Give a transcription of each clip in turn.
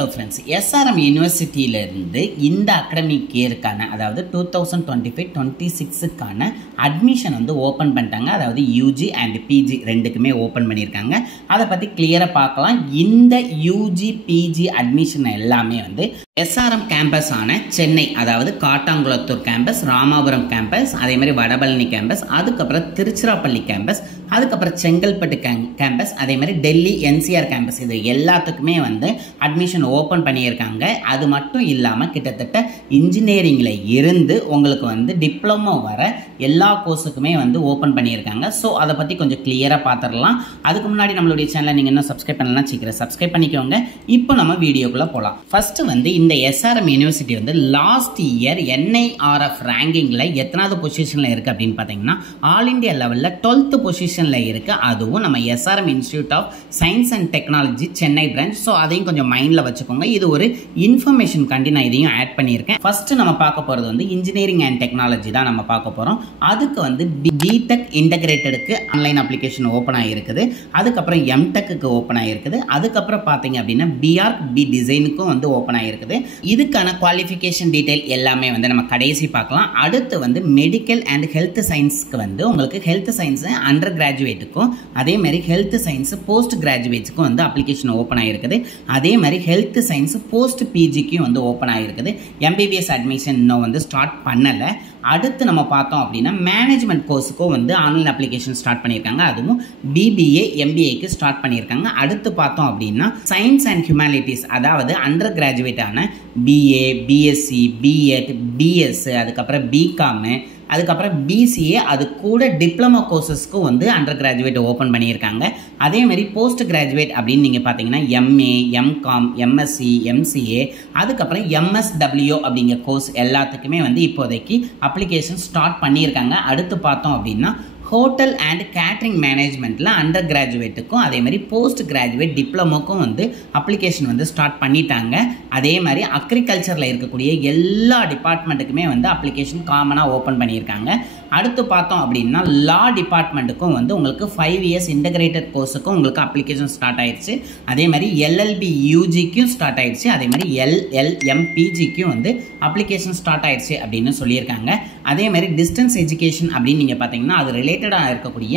Hello friends, SRM யூனிவர்சிட்டியிலிருந்து இந்த academic இயருக்கான அதாவது 2025-26க்கான admission வந்து ஓப்பன் பண்ணிட்டாங்க. அதாவது யூஜி அண்ட் பிஜி ரெண்டுக்குமே ஓப்பன் பண்ணியிருக்காங்க. அதை பற்றி கிளியராக பார்க்கலாம். இந்த யூஜி பிஜி அட்மிஷன் எல்லாமே வந்து எஸ்ஆர்எம் கேம்பஸ் ஆன சென்னை, அதாவது காட்டாங்குளத்தூர் கேம்பஸ், ராமாபுரம் கேம்பஸ், அதே மாதிரி வடபழனி கேம்பஸ், அதுக்கப்புறம் திருச்சிராப்பள்ளி கேம்பஸ், அதுக்கப்புறம் செங்கல்பட்டு கேம்பஸ், அதே மாதிரி டெல்லி என்சிஆர் கேம்பஸ், இது எல்லாத்துக்குமே வந்து அட்மிஷன் ஓப்பன் பண்ணியிருக்காங்க. அது மட்டும் இல்லாமல் கிட்டத்தட்ட இன்ஜினியரிங்கில் இருந்து உங்களுக்கு வந்து டிப்ளமோ வர எல்லா கோர்ஸுக்குமே வந்து ஓப்பன் பண்ணியிருக்காங்க. ஸோ அதை பற்றி கொஞ்சம் கிளியராக பார்த்துடலாம். அதுக்கு முன்னாடி நம்மளுடைய சேனலை நீங்கள் இன்னும் சப்ஸ்கிரைப் பண்ணலாம், சீக்கிரம் சப்ஸ்கிரைப் பண்ணிக்கோங்க. இப்போ நம்ம வீடியோக்குள்ளே போகலாம். ஃபர்ஸ்ட் வந்து இந்த எஸ்ஆர்எம் யூனிவர்சிட்டி வந்து லாஸ்ட் இயர் என்ஐஆர்எஃப் ரேங்கிங்கில் எத்தனாவது பொசிஷனில் இருக்குது அப்படின்னு பார்த்தீங்கன்னா ஆல் இண்டியா லெவலில் 12th பொசிஷனில் இருக்குது. அதுவும் நம்ம SRM Institute of Science and Technology Chennai branch. So அதையும் கொஞ்சம் மைண்டில் வச்சுக்கோங்க. இது ஒரு இன்ஃபர்மேஷன் கண்டி நான் இதையும் ஆட் பண்ணியிருக்கேன். ஃபர்ஸ்ட் நம்ம பார்க்க போகிறது வந்து இன்ஜினியரிங் அண்ட் டெக்னாலஜி தான் நம்ம பார்க்க போகிறோம். அதுக்கு வந்து பிடெக் இன்டகிரேட்டடுக்கு ஆன்லைன் அப்ளிகேஷன் ஓப்பன் ஆகிருக்குது. அதுக்கப்புறம் எம்டெக்கு ஓப்பன் ஆகிருக்குது. அதுக்கப்புறம் பார்த்தீங்க அப்படின்னா பிஆர்க் பி டிசைனுக்கும் வந்து ஓப்பன் ஆகிருக்குது. இதுக்கான குவாலிஃபிகேஷன் டீடைல் எல்லாமே வந்து நம்ம கடைசி பார்க்கலாம். அடுத்து வந்து மெடிக்கல் அண்ட் ஹெல்த் சயின்ஸ்க்கு வந்து உங்களுக்கு ஹெல்த் சயின்ஸ் அண்டர் கிராஜுவேட்டுக்கும் அதே மாதிரி ஹெல்த் சயின்ஸ் போஸ்ட் கிராஜுவேட்ஸ்க்கும் வந்து அப்ளிகேஷன் ஓப்பன் ஆகிருக்குது. அதே மாதிரி ஹெல்த் சயின்ஸ் போஸ்ட் பிஜிக்கும் வந்து ஓப்பன் ஆகிருக்குது. எம்பிபிஎஸ் அட்மிஷன் இன்னும் வந்து ஸ்டார்ட் பண்ணலை. அடுத்து நம்ம பார்த்தோம் அப்படின்னா மேனேஜ்மெண்ட் கோர்ஸுக்கும் வந்து ஆன்லைன் அப்ளிகேஷன் ஸ்டார்ட் பண்ணியிருக்காங்க. அதுவும் பிபிஏ எம்பிஏக்கு ஸ்டார்ட் பண்ணியிருக்காங்க. அடுத்து பார்த்தோம் அப்படின்னா சயின்ஸ் அண்ட் ஹியூமானிட்டிஸ், அதாவது அண்டர் கிராஜுவேட்டான பிஏ, பிஎஸ்சி, பிஎட், பிஎஸ், அதுக்கப்புறம் பிகாமு, அதுக்கப்புறம் பிசிஏ, அது கூட டிப்ளமோ கோர்சஸ்க்கும் வந்து அண்டர் கிராஜுவேட் ஓப்பன் பண்ணியிருக்காங்க. அதேமாதிரி போஸ்ட் கிராஜுவேட் அப்படின்னு நீங்கள் பார்த்தீங்கன்னா எம்ஏ, எம்காம், எம்எஸ்சி, எம்சிஏ, அதுக்கப்புறம் எம்எஸ்டபிள்யூ அப்படிங்கிற கோர்ஸ் எல்லாத்துக்குமே வந்து இப்போதைக்கு அப்ளிகேஷன் ஸ்டார்ட் பண்ணியிருக்காங்க. அடுத்து பார்த்தோம் அப்படின்னா ஹோட்டல் அண்ட் கேட்ரிங் மேனேஜ்மெண்ட்டில் அண்டர் கிராஜுவேட்டுக்கும் அதே மாதிரி போஸ்ட் கிராஜுவேட் டிப்ளமோக்கும் வந்து அப்ளிகேஷன் வந்து ஸ்டார்ட் பண்ணிட்டாங்க. அதே மாதிரி அக்ரிகல்ச்சரில் இருக்கக்கூடிய எல்லா டிபார்ட்மெண்ட்டுக்குமே வந்து அப்ளிகேஷன் காமனாக ஓப்பன் பண்ணியிருக்காங்க. அடுத்து பார்த்தோம் அப்படின்னா லா டிபார்ட்மெண்ட்டுக்கும் வந்து உங்களுக்கு 5 years இன்டகிரேட்டட் கோர்ஸுக்கும் உங்களுக்கு அப்ளிகேஷன் ஸ்டார்ட் ஆயிடுச்சு. அதே மாதிரி எல்எல்பி யூஜிக்கும் ஸ்டார்ட் ஆயிடுச்சு. அதே மாதிரி எல்எல்எம்பிஜிக்கும் வந்து அப்ளிகேஷன் ஸ்டார்ட் ஆயிடுச்சு அப்படின்னு சொல்லியிருக்காங்க. அதே மாதிரி டிஸ்டன்ஸ் எஜுகேஷன் அப்படின்னு நீங்கள் பார்த்தீங்கன்னா அது ரிலேட்டடாக இருக்கக்கூடிய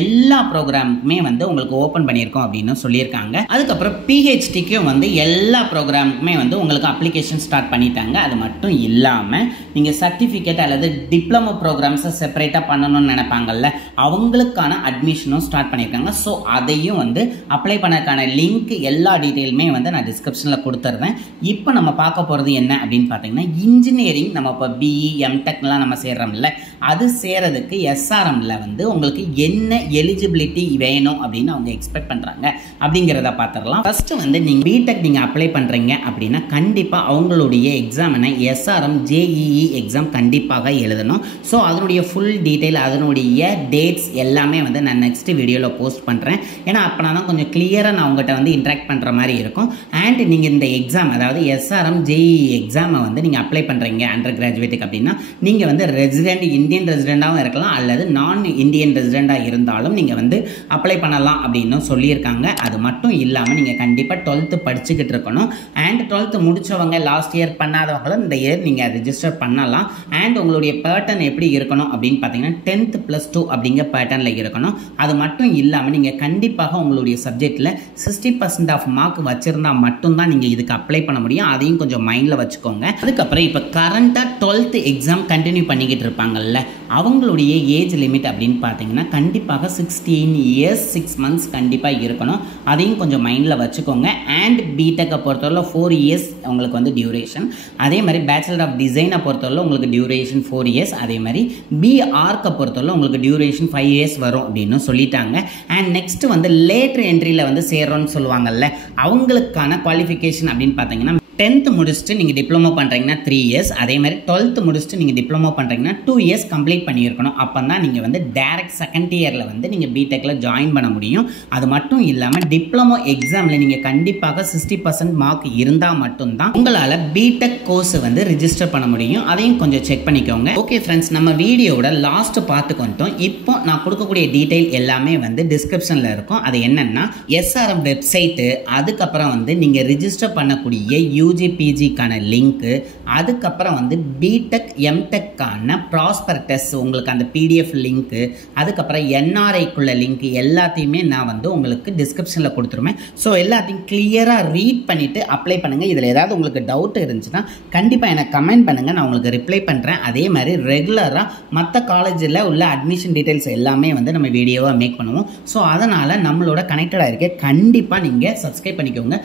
எல்லா ப்ரோக்ராமுக்குமே வந்து உங்களுக்கு ஓப்பன் பண்ணியிருக்கோம் அப்படின்னு சொல்லியிருக்காங்க. அதுக்கப்புறம் பிஹெச்டிக்கும் வந்து எல்லா ப்ரோக்ராமுக்குமே வந்து உங்களுக்கு அப்ளிகேஷன் ஸ்டார்ட் பண்ணிட்டாங்க. அது மட்டும் இல்லாமல் நீங்கள் சர்டிஃபிகேட் அல்லது டிப்ளமோ ப்ரோக்ராம்ஸை செப்பரேட்டாக பண்ணணும்னு நினைப்பாங்கல்ல, அவங்களுக்கான அட்மிஷனும் ஸ்டார்ட் பண்ணியிருக்காங்க. ஸோ அதையும் வந்து அப்ளை பண்ணக்கான லிங்க் எல்லா டீட்டெயிலுமே வந்து நான் டிஸ்கிரிப்ஷனில் கொடுத்துட்றேன். இப்போ நம்ம பார்க்க போகிறது என்ன அப்படின்னு பார்த்தீங்கன்னா இன்ஜினியரிங் நம்ம இப்போ பிஇ எம்டெக்லாம் நம்ம சேர்றோம்ல, அது சேரதுக்கு எஸ்ஆர்எம்ல வந்து உங்களுக்கு என்ன எலிஜிபிலிட்டி வேணும் அப்படின்னு அவங்க எக்ஸ்பெக்ட் பண்ணுறாங்க அப்படிங்கிறத பார்த்துடலாம். ஃபர்ஸ்ட் வந்து நீங்கள் பிடெக் நீங்கள் அப்ளை பண்ணுறீங்க அப்படின்னா கண்டிப்பாக அவங்களுடைய எக்ஸாமினை எஸ்ஆர்எம் ஜேஇஇ எக்ஸாம் கண்டிப்பாக எழுதணும். ஸோ அதனுடைய ஃபுல் டீட்டெயில் அதனுடைய டேட்ஸ் எல்லாமே வந்து நான் நெக்ஸ்ட் வீடியோவில் போஸ்ட் பண்ணுறேன். ஏன்னா அப்போனா தான் கொஞ்சம் கிளியராக நான் உங்கள்கிட்ட வந்து இன்ட்ராக்ட் பண்ணுற மாதிரி இருக்கும். அண்ட் நீங்கள் இந்த எக்ஸாம் அதாவது எஸ்ஆர்எம் ஜேஇஇ எக்ஸாமை வந்து நீங்கள் அப்ளை பண்ணுறீங்க அண்டர் கிராஜுவேட்டுக்கு அப்படின்னா நீங்கள் வந்து ரெசிடென்ட் இந்தியன் ரெசிடென்ட்டாகவும் இருக்கலாம் அல்லது நான் இந்தியன் ரெசிடென்ட்டாக இருந்தாலும் நீங்கள் வந்து அப்ளை பண்ணலாம் அப்படின்னு சொல்லியிருக்காங்க. அது மட்டும் இல்லாமல் நீங்கள் கண்டிப்பாக 12th படிச்சுக்கிட்டு இருக்கணும். அண்ட் 12th முடித்தவங்க லாஸ்ட் இயர் பண்ணாதவங்களும் இந்த இயர் நீங்கள் ரெஜிஸ்டர் பண்ணலாம். அண்ட் உங்களுடைய பேட்டர்ன் எப்படி இருக்கணும் அப்படின்னு பார்த்தீங்கன்னா 10th +2 அப்படிங்கிற பேட்டர்னில் இருக்கணும். அது மட்டும் இல்லாமல் நீங்கள் கண்டிப்பாக உங்களுடைய சப்ஜெக்டில் 60% ஆஃப் மார்க் வச்சுருந்தா மட்டும்தான் நீங்கள் இதுக்கு அப்ளை பண்ண முடியும். அதையும் கொஞ்சம் மைண்டில் வச்சுக்கோங்க. அதுக்கப்புறம் இப்போ கரண்ட்டாக 12th எக்ஸாம் கண்டினியூ பண்ணிக்கிட்டு இருப்பாங்கல்ல, அவங்களுடைய ஏஜ் லிமிட் அப்படின்னு பார்த்தீங்கன்னா கண்டிப்பாக 16 years 6 months கண்டிப்பாக இருக்கணும். அதையும் கொஞ்சம் மைண்டில் வச்சுக்கோங்க. அண்ட் பிடெக்கை பொறுத்தவரை 4 years உங்களுக்கு வந்து டியூரேஷன். அதே மாதிரி பேச்சுலர் ஆஃப் டிசைனை பொறுத்தவரை உங்களுக்கு டியூரேஷன் 4 years. அதே மாதிரி பிஆர்க்கை பொறுத்தவரை உங்களுக்கு டியூரேஷன் 5 years வரும் அப்படின்னு சொல்லிட்டாங்க. அண்ட் நெக்ஸ்ட் வந்து லேட்டர் என்ட்ரியில் வந்து சேர்றோன்னு சொல்லுவாங்கல்ல, அவங்களுக்கான குவாலிஃபிகேஷன் அப்படின்னு பார்த்தீங்கன்னா 10th முடிச்சுட்டு நீங்கள் டிப்ளமோ பண்ணுறீங்கன்னா 3 இயர்ஸ், அதே மாதிரி 12th முடிச்சுட்டு நீங்கள் டிப்ளமோ பண்ணுறீங்கன்னா 2 இயர்ஸ் கம்ப்ளீட் பண்ணியிருக்கணும். அப்போ தான் நீங்கள் வந்து டேரக்ட் செகண்ட் இயரில் வந்து நீங்கள் பிடெக்கில் ஜாயின் பண்ண முடியும். அது மட்டும் இல்லாமல் டிப்ளமோ எக்ஸாமில் நீங்கள் கண்டிப்பாக 60% மார்க் இருந்தால் மட்டும்தான் உங்களால் பிடெக் கோர்ஸ் வந்து ரிஜிஸ்டர் பண்ண முடியும். அதையும் கொஞ்சம் செக் பண்ணிக்கோங்க. ஓகே ஃப்ரெண்ட்ஸ், நம்ம வீடியோவோட லாஸ்ட் பார்த்துக்கிட்டோம். இப்போ நான் கொடுக்கக்கூடிய டீட்டெயில் எல்லாமே வந்து டிஸ்கிரிப்ஷனில் இருக்கும். அது என்னென்னா எஸ்ஆர்எம் வெப்சைட்டு, அதுக்கப்புறம் வந்து நீங்கள் ரிஜிஸ்டர் பண்ணக்கூடிய யூஜி பிஜிக்கான லிங்க்கு, அதுக்கப்புறம் வந்து பிடெக் எம்டெக்கான ப்ராஸ்பெக்டஸ் உங்களுக்கு அந்த பிடிஎஃப் லிங்க்கு, அதுக்கப்புறம் என்ஆர்ஐக்குள்ள லிங்க் எல்லாத்தையுமே நான் வந்து உங்களுக்கு டிஸ்கிரிப்ஷனில் கொடுத்துருவேன். ஸோ எல்லாத்தையும் கிளியராக ரீட் பண்ணிவிட்டு அப்ளை பண்ணுங்கள். இதில் ஏதாவது உங்களுக்கு டவுட் இருந்துச்சுன்னா கண்டிப்பாக எனக்கு கமெண்ட் பண்ணுங்கள், நான் உங்களுக்கு ரிப்ளை பண்ணுறேன். அதே மாதிரி ரெகுலராக மற்ற காலேஜில் உள்ள அட்மிஷன் டீட்டெயில்ஸ் எல்லாமே வந்து நம்ம வீடியோவாக மேக் பண்ணுவோம். ஸோ அதனால் நம்மளோட கனெக்டடாக இருக்க கண்டிப்பாக நீங்கள் சப்ஸ்கிரைப் பண்ணிக்கோங்க.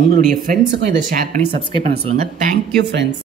உங்களுடைய ஃப்ரெண்ட்ஸுக்கும் இதை ஷேர் பண்ணி சப்ஸ்கிரைப் பண்ண சொல்லுங்கள். Thank you friends.